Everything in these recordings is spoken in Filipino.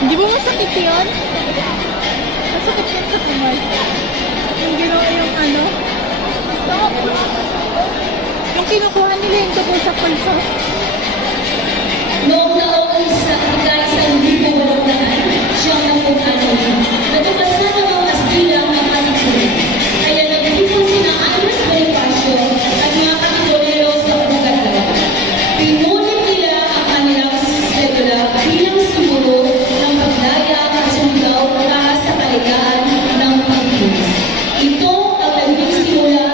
Hindi mo masakit yun? Masakit yun sa kamay. Yung ginawa yung ano? Stop! Yung kinukuha nila yung dugo sa pulso. Noong taong ika-1,800, siyang napunano natukas na ng mga Kastila ang katipunan. Kaya nagtipon sina Andres Bonifacio at mga katipolero sa Bugatan. Pinulit nila ang kanilang sedula bilang simbolo ng paglaya at sumigaw para sa kaligaan ng Pilipinas. Ito ang naging simula.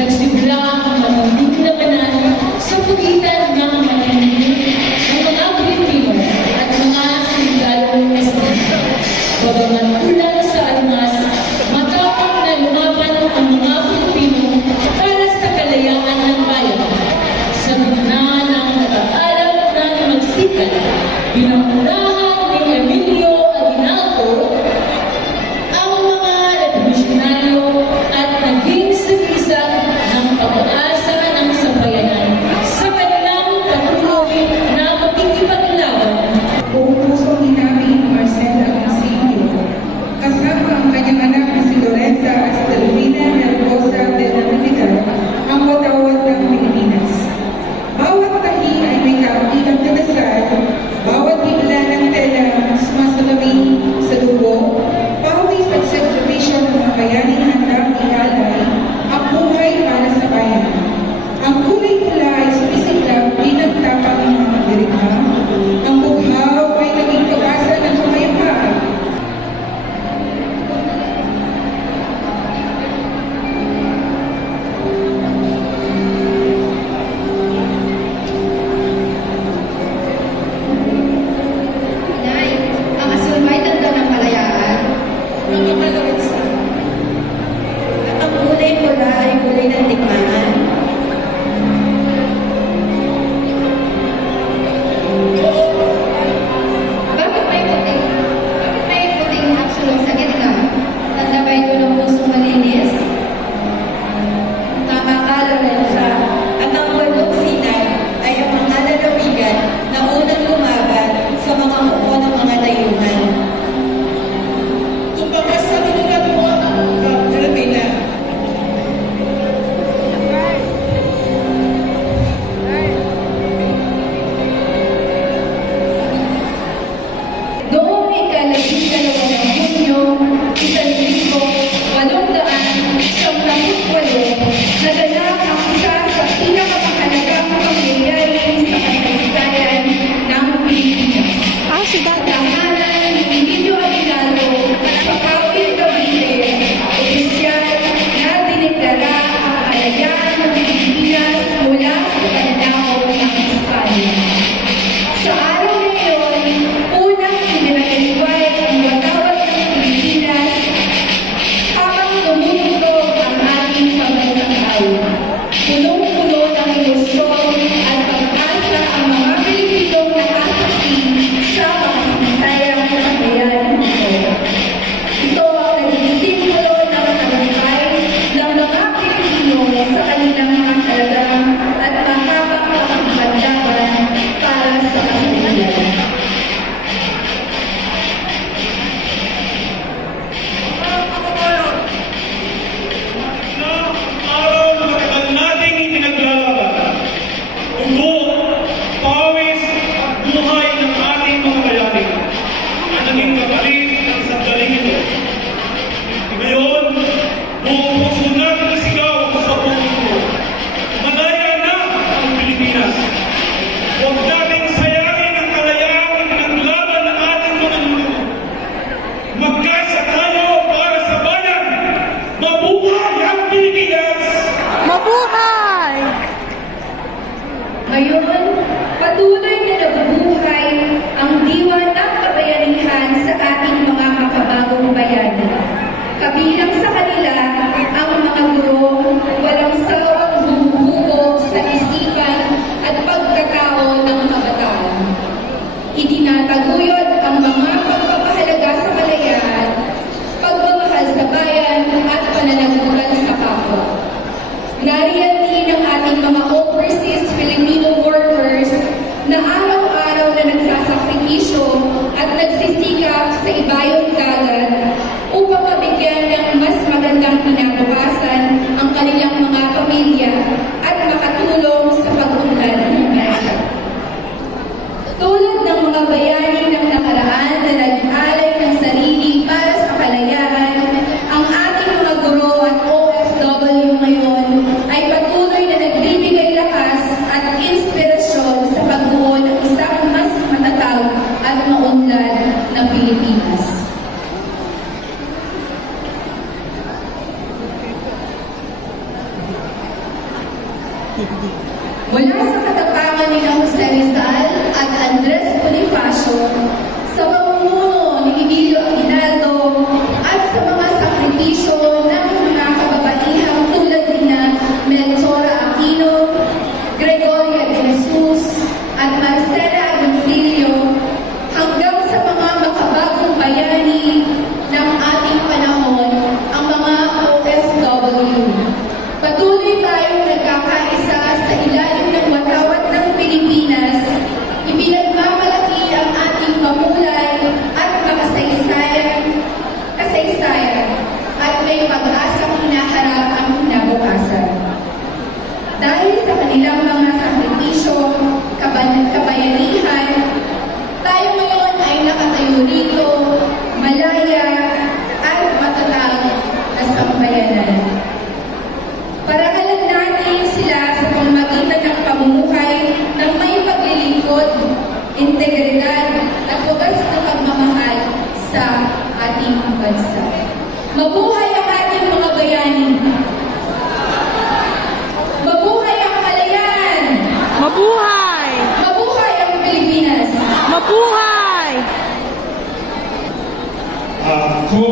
Nagsimula ang matinding labanan sa pagitan ng mga Pilipino at mga sundalong Espanyol. Bagaman ulan sa armas, matapang na lumaban ang mga Pilipino para sa kalayaan ng bayan. Sa gitna ng nag-aalap na magsikat, pinangunahan ni Emilio Aguinaldo ang mga revolusyonaryo at naging sagisag ng pag-asa ng sambayanan sa kanilang patuloy na pagkikipaglaban. Buong pusong hinabi Marcel Agoncillo, kasama ang kanyang anak na si Lorenza Astelvina Herbosa de Natividad, ang watawat ng Pilipinas. Bawat tahi ay may kaakitang nadasal, bawat himla ng tela sumasalamin sa dugo, pawis at sakripisyo ng mga bayaning handang ialay ang buhay para sa bayan. Ang kulay pula ay sumisiklab bilang tapang ng mga dirigma. Ang bughaw ay naging pag-asa ng kamayapaan. Nay, ang asul may tanda ng kalayaan. Mga kalawagsa. At ang kulay pula ay kulay ng digmaan. Bakit may puting? Bakit may puting absolong sa gitna? Tanda ba ito ng pusong malinis? Tama ka, Lorenza. At ang walong sinay ay ang mga lalawigan na unang lumaban sa mga upo ng mga dayuhan. Kung baka sa minulan mo ang Pilipina, Noong ika-12 ng Hunyo, 1878, naganap ang isa sa pinakamahalagang pangyayari sa kasaysayan ng Pilipinas. Si Sa Dada. tahanan ni Emilio Aguinaldo sa Kawit Cavite, opisyal na dineklara ang kalayaan ng Pilipinas mula sa pananaw ng Espanya. Sa araw na iyon, unang pinagaliway ang watawat ng Pilipinas habang tumutulog ang ating pagkasakay. Punong-puno ng ilusyon at pag-asa ang mga Pilipinong nakasaksi sa makasintayang kakayahan nito. Ito ang naging simbolo ng tagumpay ng mga Pilipino sa kanilang mga talagang at mahabang pakikipaglaban para sa kasaysayan. Araw na matagal nating ipinaglalaban. Ugo, pawis, at buhay ng ating mga bayani ang naging kapalit ng sandaling ito. Ngayon, buong puso natin nasigaw sa buong mundo. Malaya na ang Pilipinas. Huwag nating sayangin ang kalayaan na pinaglaban ng ating mga ninuno. Magkaisa tayo para sa bayan. Mabuhay ang Pilipinas! Mabuhay! Ngayon, patuloy na nabubuhay ang diwa ng kabayanihan sa ating mga makabagong bayani. Kabilang sa kanila ang mga guro walang sawang bumuhubog sa isipan at pagkatao ng kabataan. Itinataguyod ang mga pagpapahalaga sa kalayaan, pagmamahal sa bayan at pananagutan sa kapwa. Nariyan din ang ating mga overseas Filipino workers na araw-araw na nagsasakripisyo at nagsisikap sa ibayong dagat upang mabigyan ng mas Mula sa katapangan ni Jose Rizal at Andres Bonifacio, sa pamumuno ni Emilio Aguinaldo at sa mga sakripisyo ng mga kababaihang tulad ni Melchora Aquino, Gregoria de Jesus, at Marcela Agoncillo, hanggang sa mga makabagong bayani ng ating panahon, ang mga OFW. Patuloy tayong nagkakaisa sa ilalim ng watawat ng Pilipinas, ipinagmamalaki ang ating mamulay at kasaysayan at may pag-asang hinaharap ang kinabukasan. Dahil sa kanilang mga sakripisyo, kabayanihan, tayo ngayon ay nakatayo rito, malaya at matatag na sambayanan. Parangalan natin sila sa pamamagitan ng pamumuhay ng may paglilingkod, integridad at wagas na pagmamahal sa ating bansa. Mabuhay ang ating mga bayani! Mabuhay ang kalayaan! Mabuhay! Mabuhay ang Pilipinas! Mabuhay! Ako